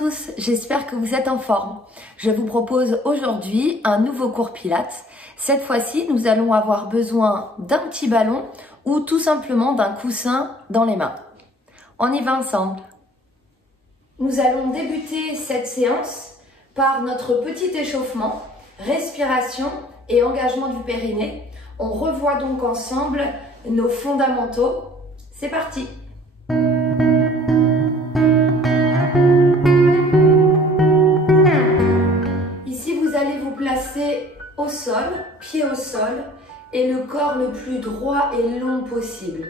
tous, j'espère que vous êtes en forme. Je vous propose aujourd'hui un nouveau cours Pilates. Cette fois-ci, nous allons avoir besoin d'un petit ballon ou tout simplement d'un coussin dans les mains. On y va ensemble. Nous allons débuter cette séance par notre petit échauffement, respiration et engagement du périnée. On revoit donc ensemble nos fondamentaux. C'est parti! Placez au sol, pied au sol et le corps le plus droit et long possible.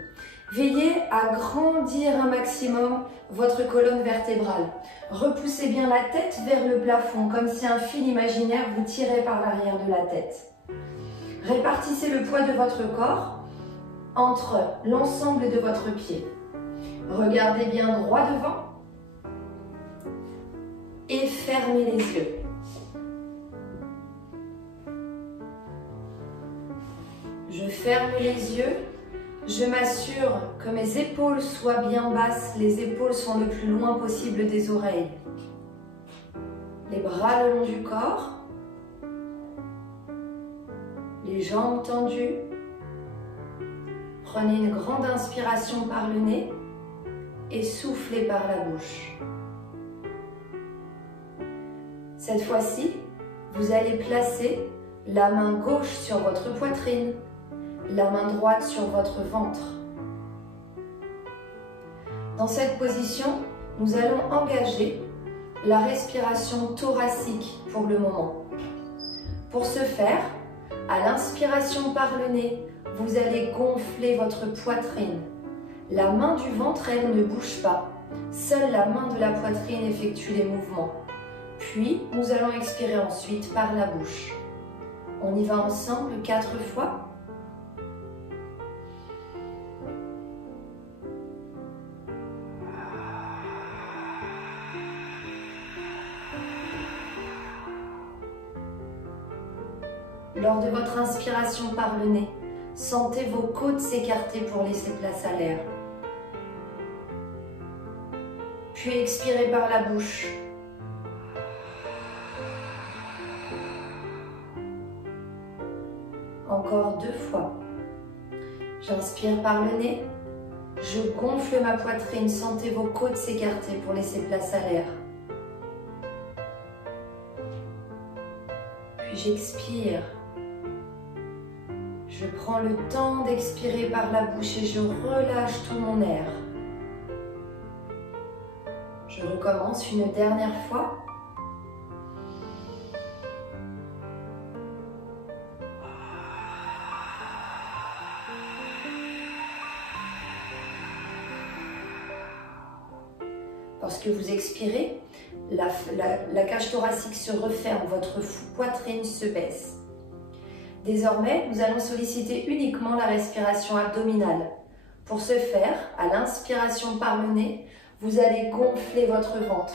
Veillez à grandir un maximum votre colonne vertébrale. Repoussez bien la tête vers le plafond comme si un fil imaginaire vous tirait par l'arrière de la tête. Répartissez le poids de votre corps entre l'ensemble de votre pied. Regardez bien droit devant et fermez les yeux. Je ferme les yeux, je m'assure que mes épaules soient bien basses, les épaules sont le plus loin possible des oreilles. Les bras le long du corps, les jambes tendues. Prenez une grande inspiration par le nez et soufflez par la bouche. Cette fois-ci, vous allez placer la main gauche sur votre poitrine, la main droite sur votre ventre. Dans cette position, nous allons engager la respiration thoracique pour le moment. Pour ce faire, à l'inspiration par le nez, vous allez gonfler votre poitrine. La main du ventre, elle, ne bouge pas. Seule la main de la poitrine effectue les mouvements. Puis, nous allons expirer ensuite par la bouche. On y va ensemble 4 fois. Lors de votre inspiration par le nez, sentez vos côtes s'écarter pour laisser place à l'air. Puis expirez par la bouche. Encore 2 fois. J'inspire par le nez, je gonfle ma poitrine, sentez vos côtes s'écarter pour laisser place à l'air. Puis j'expire. Je prends le temps d'expirer par la bouche et je relâche tout mon air. Je recommence une dernière fois. Lorsque vous expirez, la cage thoracique se referme, votre poitrine se baisse. Désormais, nous allons solliciter uniquement la respiration abdominale. Pour ce faire, à l'inspiration par le nez, vous allez gonfler votre ventre.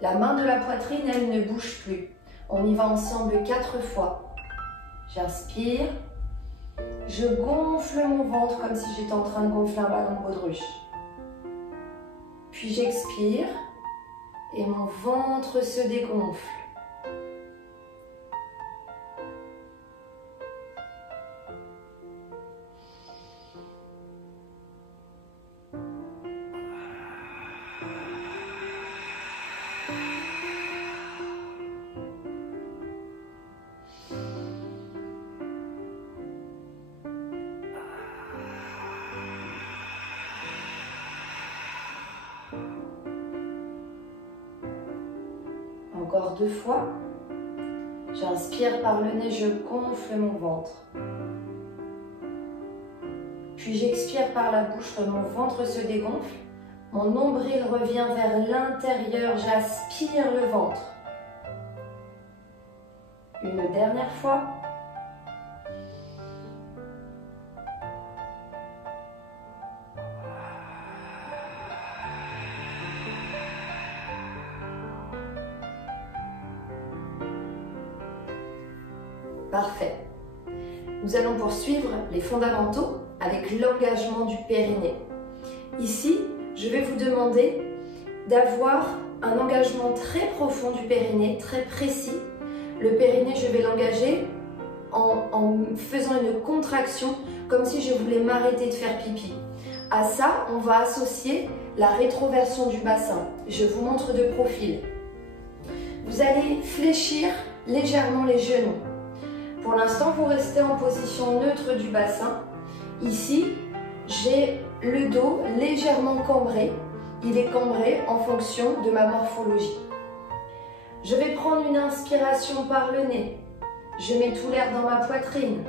La main de la poitrine, elle ne bouge plus. On y va ensemble 4 fois. J'inspire, je gonfle mon ventre comme si j'étais en train de gonfler un ballon de baudruche. Puis j'expire et mon ventre se dégonfle. Encore 2 fois. J'inspire par le nez, je gonfle mon ventre. Puis j'expire par la bouche, mon ventre se dégonfle. Mon nombril revient vers l'intérieur, j'aspire le ventre. Une dernière fois. Parfait. Nous allons poursuivre les fondamentaux avec l'engagement du périnée. Ici, je vais vous demander d'avoir un engagement très profond du périnée, très précis. Le périnée, je vais l'engager en faisant une contraction, comme si je voulais m'arrêter de faire pipi. À ça, on va associer la rétroversion du bassin. Je vous montre de profil. Vous allez fléchir légèrement les genoux. Pour l'instant, vous restez en position neutre du bassin. Ici, j'ai le dos légèrement cambré. Il est cambré en fonction de ma morphologie. Je vais prendre une inspiration par le nez. Je mets tout l'air dans ma poitrine.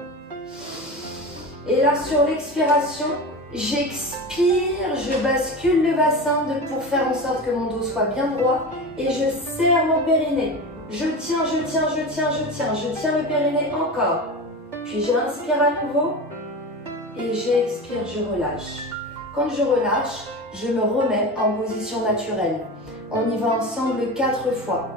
Et là, sur l'expiration, j'expire, je bascule le bassin pour faire en sorte que mon dos soit bien droit et je serre mon périnée. Je tiens, je tiens, je tiens, je tiens, je tiens le périnée encore. Puis j'inspire à nouveau et j'expire, je relâche. Quand je relâche, je me remets en position naturelle. On y va ensemble 4 fois.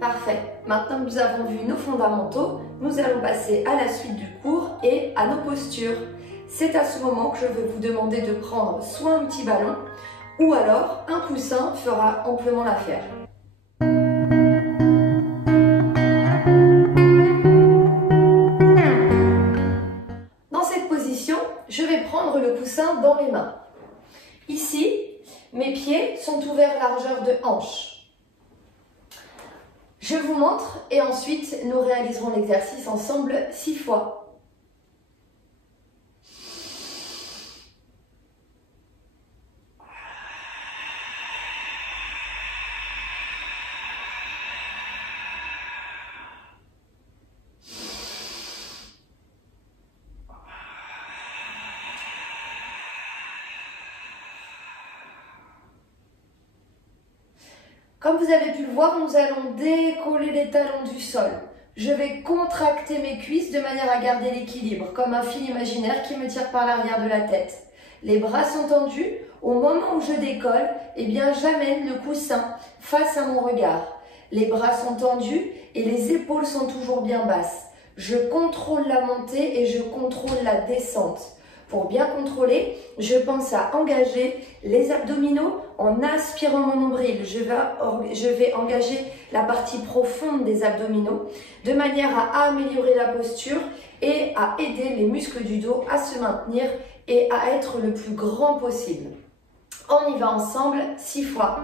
Parfait. Maintenant que nous avons vu nos fondamentaux, nous allons passer à la suite du cours et à nos postures. C'est à ce moment que je vais vous demander de prendre soit un petit ballon ou alors un coussin fera amplement l'affaire. Dans cette position, je vais prendre le coussin dans les mains. Ici, mes pieds sont ouverts largeur de hanche. Je vous montre et ensuite nous réaliserons l'exercice ensemble 6 fois. Comme vous avez pu le voir, nous allons décoller les talons du sol. Je vais contracter mes cuisses de manière à garder l'équilibre, comme un fil imaginaire qui me tire par l'arrière de la tête. Les bras sont tendus. Au moment où je décolle, eh bien, j'amène le coussin face à mon regard. Les bras sont tendus et les épaules sont toujours bien basses. Je contrôle la montée et je contrôle la descente. Pour bien contrôler, je pense à engager les abdominaux en aspirant mon nombril. Je vais engager la partie profonde des abdominaux de manière à améliorer la posture et à aider les muscles du dos à se maintenir et à être le plus grand possible. On y va ensemble 6 fois.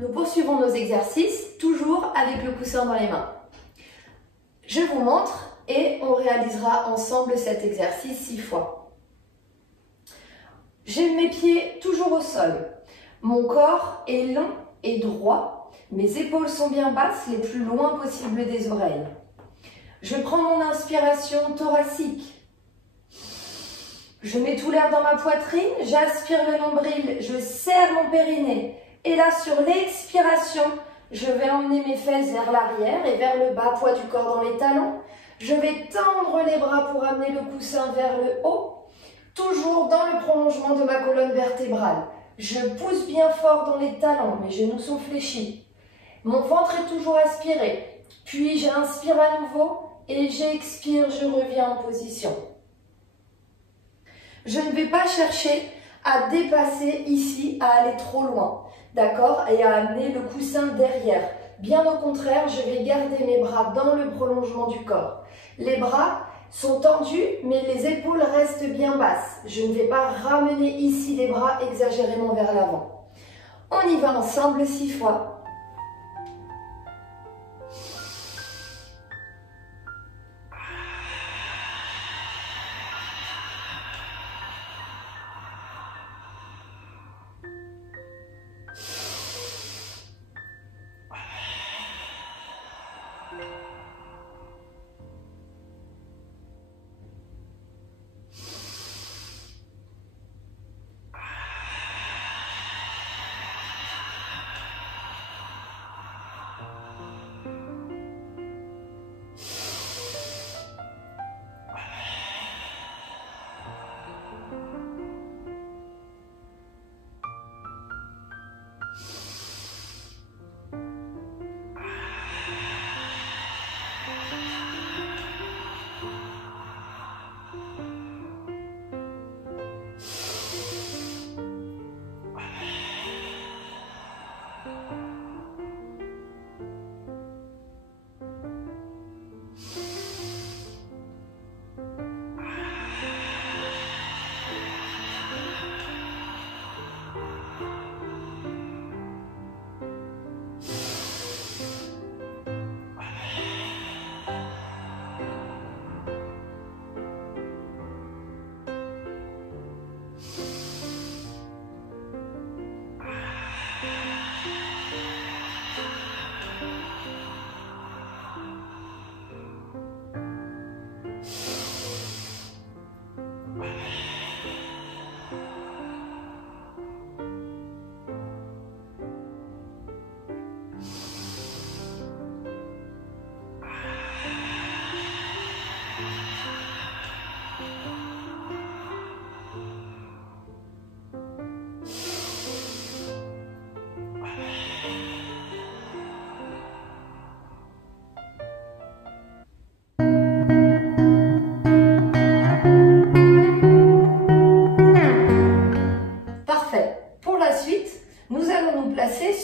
Nous poursuivons nos exercices, toujours avec le coussin dans les mains. Je vous montre et on réalisera ensemble cet exercice 6 fois. J'ai mes pieds toujours au sol. Mon corps est long et droit. Mes épaules sont bien basses, les plus loin possible des oreilles. Je prends mon inspiration thoracique. Je mets tout l'air dans ma poitrine, j'aspire le nombril, je serre mon périnée. Et là, sur l'expiration, je vais emmener mes fesses vers l'arrière et vers le bas, poids du corps dans les talons. Je vais tendre les bras pour amener le coussin vers le haut, toujours dans le prolongement de ma colonne vertébrale. Je pousse bien fort dans les talons, mes genoux sont fléchis. Mon ventre est toujours aspiré. Puis j'inspire à nouveau et j'expire, je reviens en position. Je ne vais pas chercher à dépasser ici, à aller trop loin, d'accord, et à amener le coussin derrière. Bien au contraire, je vais garder mes bras dans le prolongement du corps. Les bras sont tendus, mais les épaules restent bien basses. Je ne vais pas ramener ici les bras exagérément vers l'avant. On y va ensemble 6 fois.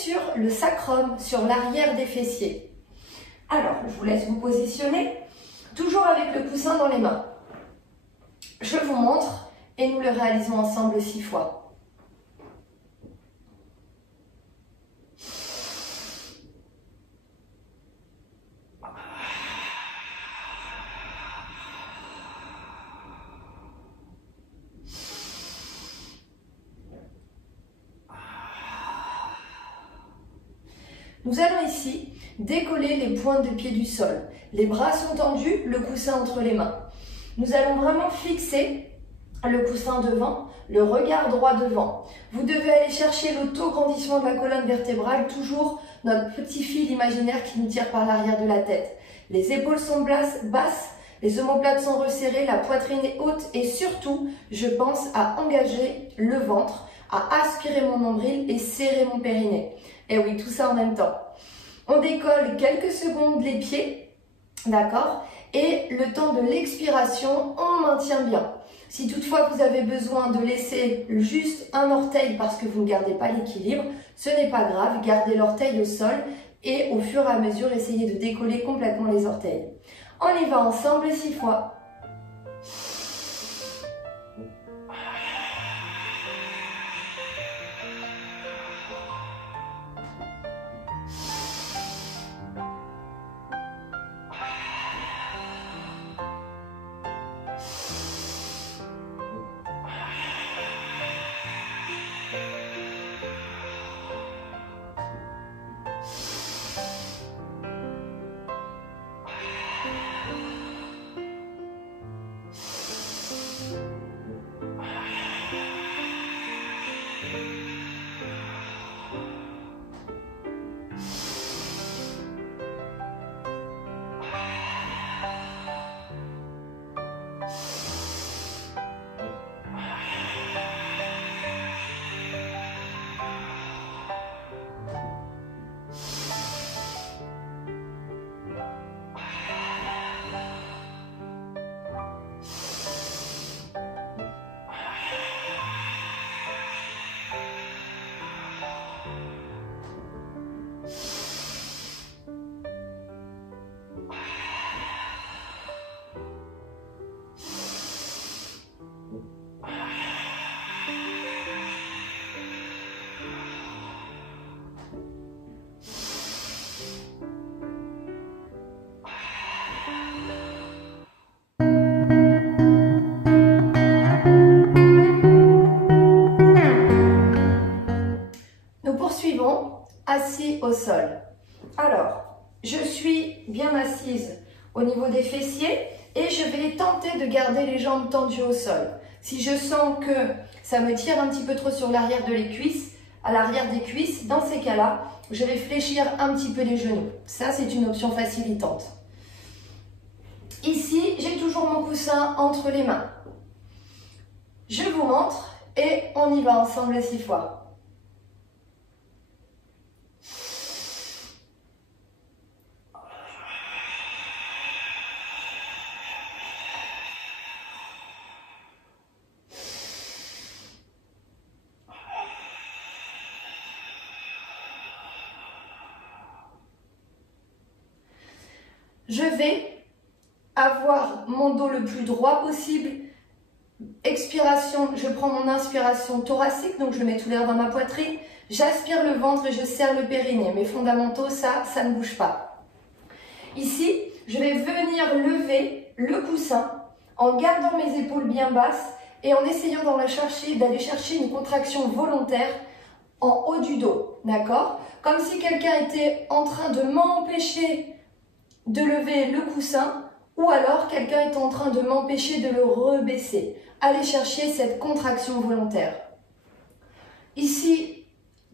Sur le sacrum, sur l'arrière des fessiers. Alors, je vous laisse vous positionner, toujours avec le coussin dans les mains. Je vous montre et nous le réalisons ensemble 6 fois. Nous allons ici décoller les pointes de pied du sol. Les bras sont tendus, le coussin entre les mains. Nous allons vraiment fixer le coussin devant, le regard droit devant. Vous devez aller chercher l'autograndissement de la colonne vertébrale, toujours notre petit fil imaginaire qui nous tire par l'arrière de la tête. Les épaules sont basses, les omoplates sont resserrées, la poitrine est haute et surtout, je pense à engager le ventre, à aspirer mon nombril et serrer mon périnée. Et oui, tout ça en même temps. On décolle quelques secondes les pieds, d'accord? Et le temps de l'expiration, on maintient bien. Si toutefois vous avez besoin de laisser juste un orteil parce que vous ne gardez pas l'équilibre, ce n'est pas grave, gardez l'orteil au sol et au fur et à mesure, essayez de décoller complètement les orteils. On y va ensemble 6 fois. Assis au sol. Alors, je suis bien assise au niveau des fessiers et je vais tenter de garder les jambes tendues au sol. Si je sens que ça me tire un petit peu trop sur l'arrière de les cuisses, à l'arrière des cuisses, dans ces cas-là, je vais fléchir un petit peu les genoux. Ça, c'est une option facilitante. Ici, j'ai toujours mon coussin entre les mains. Je vous montre et on y va ensemble 6 fois. Je vais avoir mon dos le plus droit possible. Expiration, je prends mon inspiration thoracique, donc je mets tout l'air dans ma poitrine. J'aspire le ventre et je serre le périnée. Mes fondamentaux, ça ne bouge pas. Ici, je vais venir lever le coussin en gardant mes épaules bien basses et en essayant d'aller chercher une contraction volontaire en haut du dos. D'accord? Comme si quelqu'un était en train de m'empêcher de lever le coussin ou alors quelqu'un est en train de m'empêcher de le rebaisser. Allez chercher cette contraction volontaire. Ici,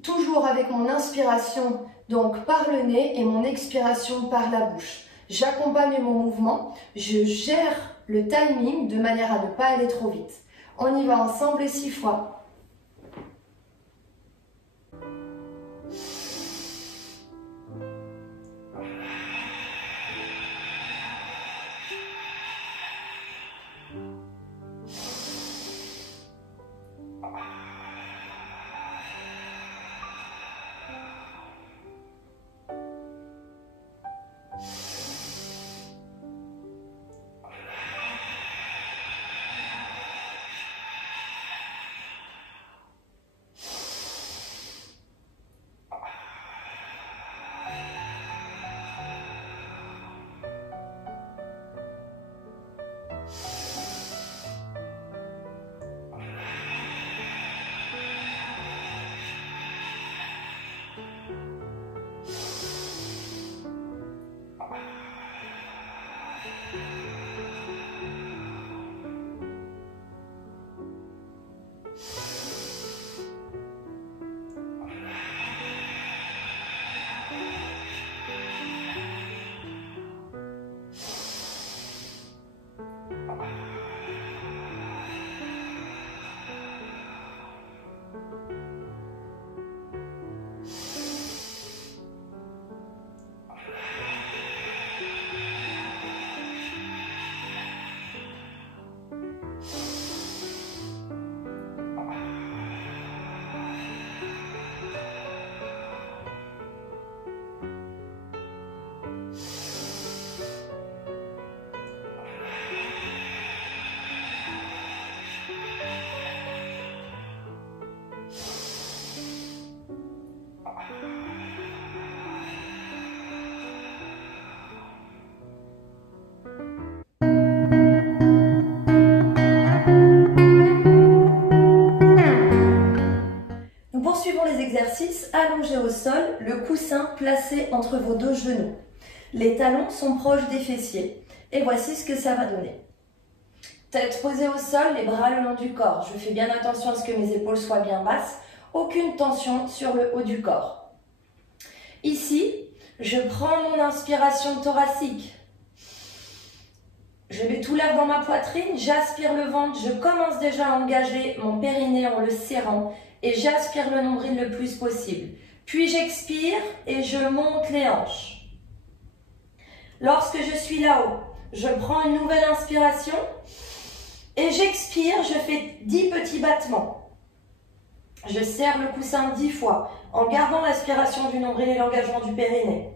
toujours avec mon inspiration donc par le nez et mon expiration par la bouche. J'accompagne mon mouvement, je gère le timing de manière à ne pas aller trop vite. On y va ensemble 6 fois. le coussin placé entre vos deux genoux. Les talons sont proches des fessiers. Et voici ce que ça va donner. Tête posée au sol, les bras le long du corps. Je fais bien attention à ce que mes épaules soient bien basses. Aucune tension sur le haut du corps. Ici, je prends mon inspiration thoracique. Je mets tout l'air dans ma poitrine, j'aspire le ventre, je commence déjà à engager mon périnée en le serrant et j'aspire le nombril le plus possible. Puis j'expire et je monte les hanches. Lorsque je suis là-haut, je prends une nouvelle inspiration et j'expire, je fais 10 petits battements. Je serre le coussin 10 fois en gardant l'aspiration du nombril et l'engagement du périnée.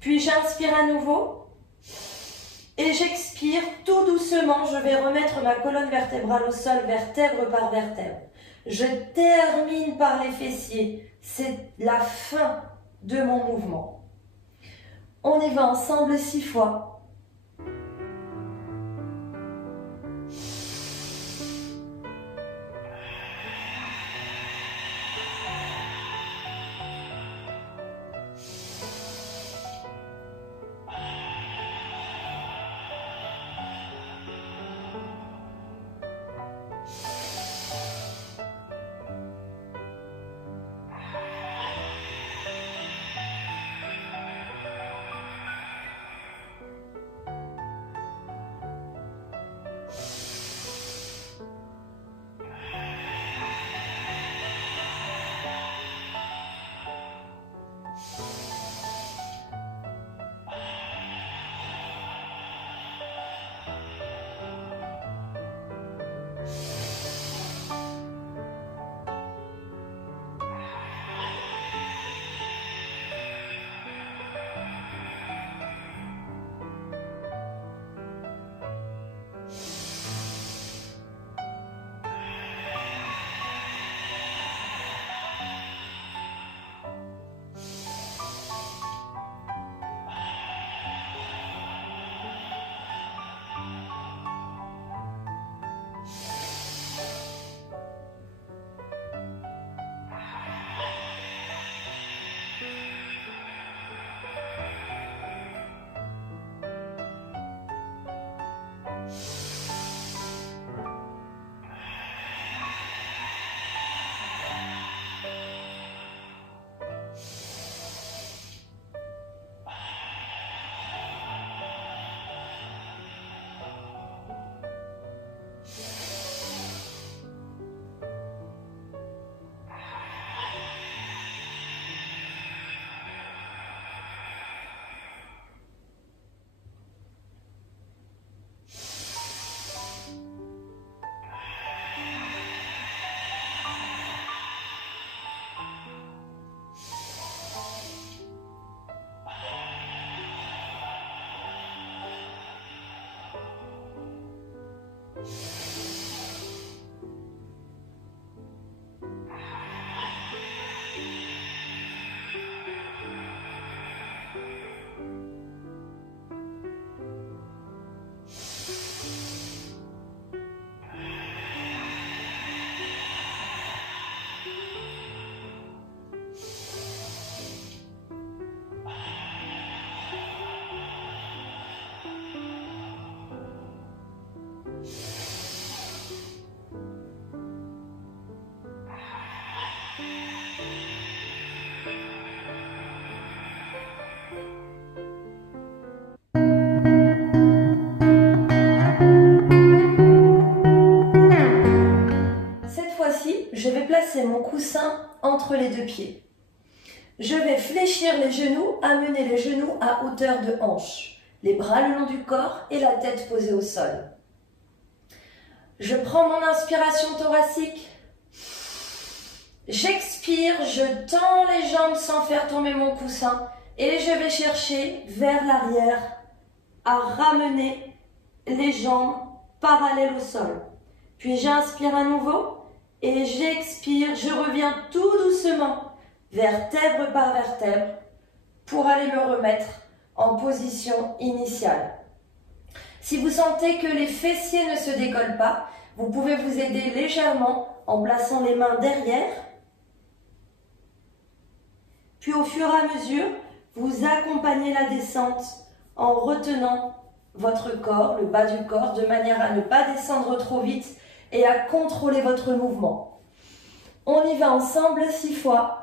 Puis j'inspire à nouveau et j'expire tout doucement. Je vais remettre ma colonne vertébrale au sol, vertèbre par vertèbre. Je termine par les fessiers. C'est la fin de mon mouvement. On y va ensemble 6 fois. Je vais placer mon coussin entre les deux pieds. Je vais fléchir les genoux, amener les genoux à hauteur de hanche, les bras le long du corps et la tête posée au sol. Je prends mon inspiration thoracique. J'expire, je tends les jambes sans faire tomber mon coussin et je vais chercher vers l'arrière à ramener les jambes parallèles au sol. Puis j'inspire à nouveau. Et j'expire, je reviens tout doucement, vertèbre par vertèbre, pour aller me remettre en position initiale. Si vous sentez que les fessiers ne se décollent pas, vous pouvez vous aider légèrement en plaçant les mains derrière, Puis au fur et à mesure, vous accompagnez la descente en retenant votre corps, le bas du corps, de manière à ne pas descendre trop vite et à contrôler votre mouvement. On y va ensemble 6 fois.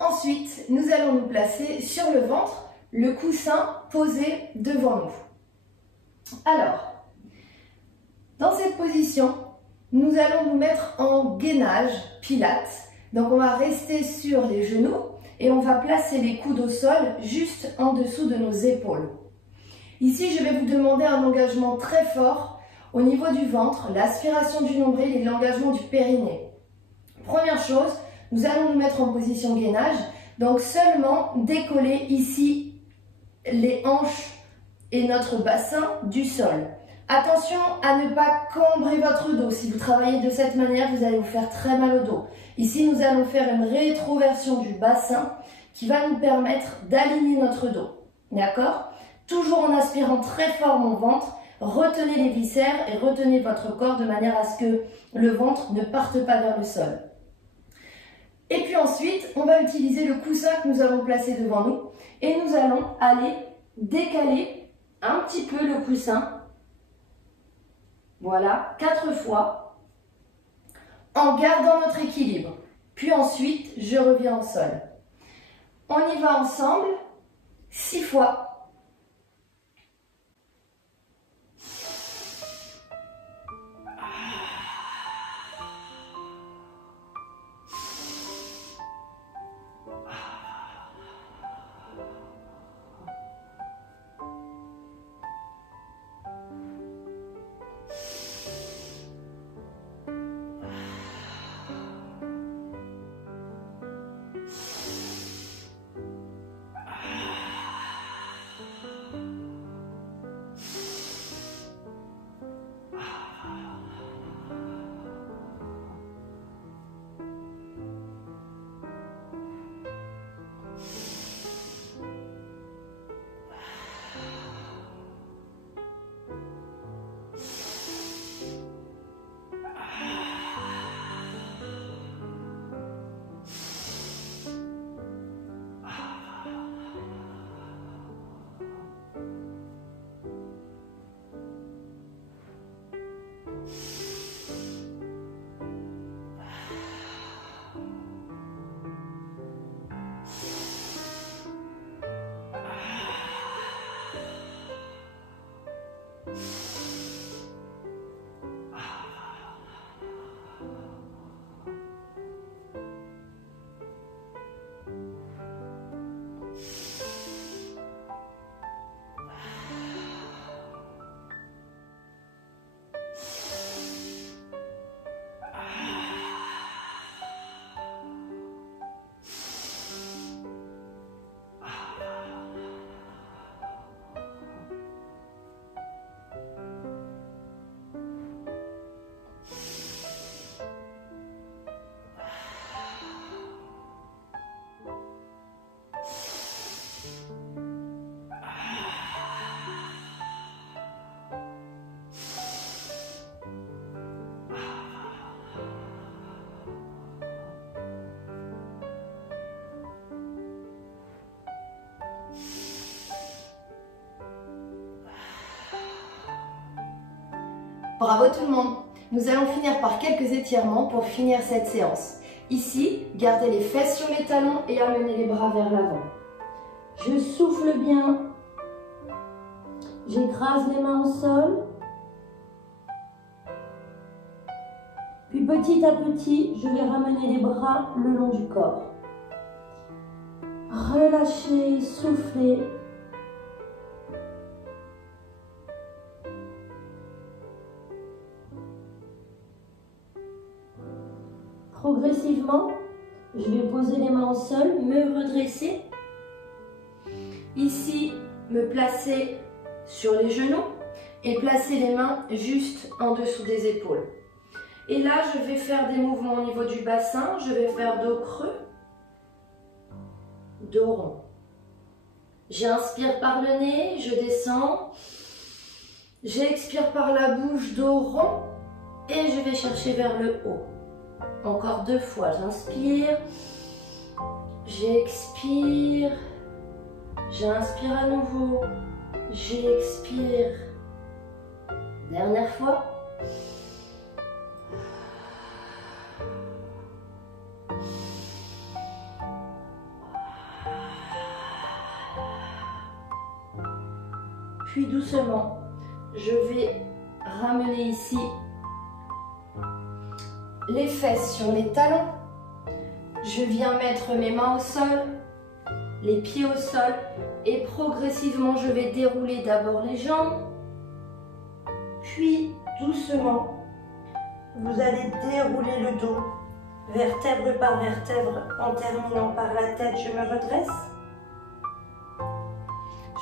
Ensuite, nous allons nous placer sur le ventre, le coussin posé devant nous. Alors, dans cette position, nous allons nous mettre en gainage pilates. Donc on va rester sur les genoux et on va placer les coudes au sol juste en dessous de nos épaules. Ici, je vais vous demander un engagement très fort au niveau du ventre, l'aspiration du nombril et l'engagement du périnée. Première chose, nous allons nous mettre en position gainage, donc seulement décoller ici les hanches et notre bassin du sol. Attention à ne pas cambrer votre dos. Si vous travaillez de cette manière, vous allez vous faire très mal au dos. Ici, nous allons faire une rétroversion du bassin qui va nous permettre d'aligner notre dos. D'accord? Toujours en aspirant très fort mon ventre, retenez les viscères et retenez votre corps de manière à ce que le ventre ne parte pas vers le sol. Et puis ensuite, on va utiliser le coussin que nous avons placé devant nous et nous allons aller décaler un petit peu le coussin. Voilà, 4 fois, en gardant notre équilibre. Puis ensuite, je reviens au sol. On y va ensemble, 6 fois. Bravo tout le monde! Nous allons finir par quelques étirements pour finir cette séance. Ici, gardez les fesses sur les talons et amenez les bras vers l'avant. Je souffle bien. J'écrase les mains au sol. Puis petit à petit, je vais ramener les bras le long du corps. Relâchez, soufflez. Progressivement, je vais poser les mains au sol, me redresser. Ici, me placer sur les genoux et placer les mains juste en dessous des épaules. Et là, je vais faire des mouvements au niveau du bassin. Je vais faire dos creux, dos rond. J'inspire par le nez, je descends. J'expire par la bouche, dos rond. Et je vais chercher vers le haut. Encore 2 fois, j'inspire. J'expire. J'inspire à nouveau. J'expire. Dernière fois. Puis doucement, je vais ramener ici les fesses sur les talons. Je viens mettre mes mains au sol, les pieds au sol et progressivement je vais dérouler d'abord les jambes. Puis doucement, vous allez dérouler le dos, vertèbre par vertèbre, en terminant par la tête, je me redresse.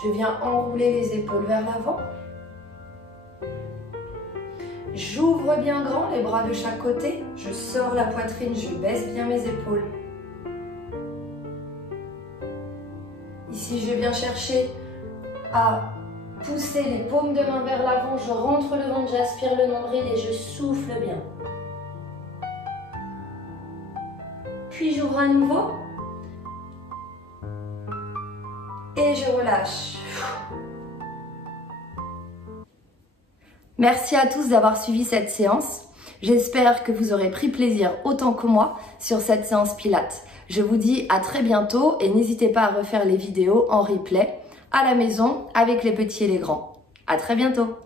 Je viens enrouler les épaules vers l'avant. J'ouvre bien grand les bras de chaque côté. Je sors la poitrine, je baisse bien mes épaules. Ici, je viens chercher à pousser les paumes de main vers l'avant. Je rentre le ventre, j'aspire le nombril et je souffle bien. Puis j'ouvre à nouveau. Et je relâche. Merci à tous d'avoir suivi cette séance. J'espère que vous aurez pris plaisir autant que moi sur cette séance Pilates. Je vous dis à très bientôt et n'hésitez pas à refaire les vidéos en replay à la maison avec les petits et les grands. À très bientôt.